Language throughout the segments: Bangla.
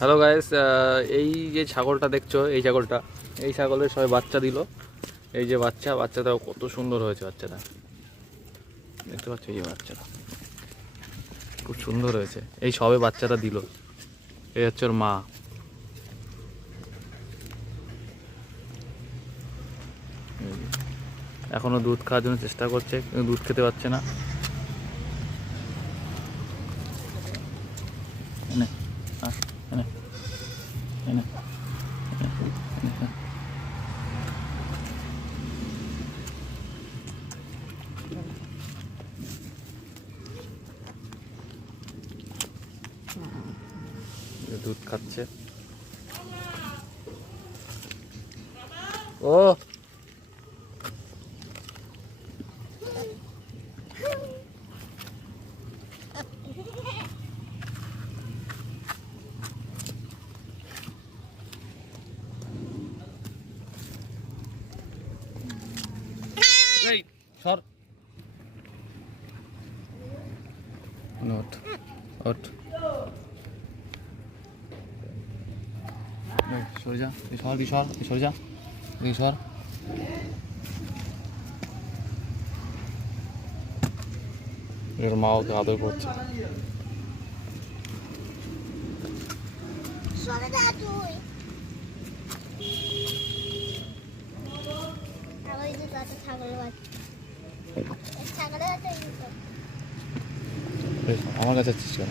হ্যালো গাইস, এই যে ছাগলটা দেখছো, এই ছাগলের সবাই বাচ্চা দিল। এই যে বাচ্চাটাও কত সুন্দর হয়েছে। বাচ্চাটা দেখতে পাচ্ছ, এই যে বাচ্চাটা খুব সুন্দর হয়েছে। এই সবে বাচ্চাটা দিল। এই হচ্ছে ওর মা। এখনো দুধ খাওয়ার জন্য চেষ্টা করছে, কিন্তু দুধ খেতে পারছে না। এনে এনে এনে দুধ খাচ্ছে। ও সর, ওঠ ওঠ, সরে যা, সরে যা, সর। এর মা ওকে আদর করছে। আমার কাছে আসছিস কেন?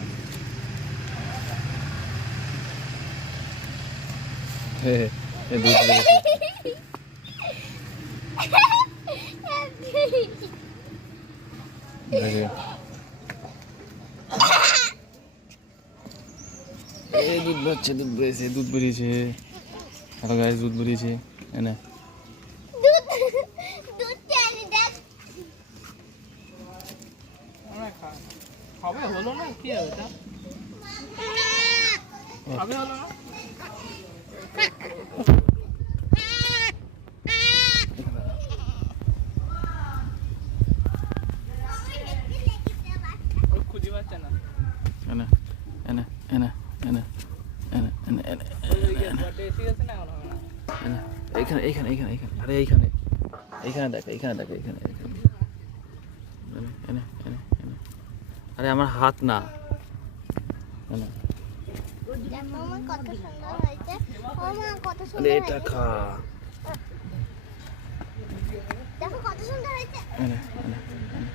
দুধ বেরিয়েছে। হ্যালো গাইস, দুধ বেরিয়েছে। এনে হবে হলো না, কি হবে এটা? হবে হলো না। ও খুঁজে পাচ্ছে না। এনে এনে এনে এনে এনে এনে এনে এসে গেছে না, এখন হবে না। এনে এইখানে এইখানে এইখানে এইখানে আরে এইখানে এইখানে দেখ, এইখানে দেখ, এইখানে এইখানে এনে এনে এনে এনে আরে আমার হাত না। এনে আরে এটা খা। দেখো কত সুন্দর হয়েছে। এনে এনে এনে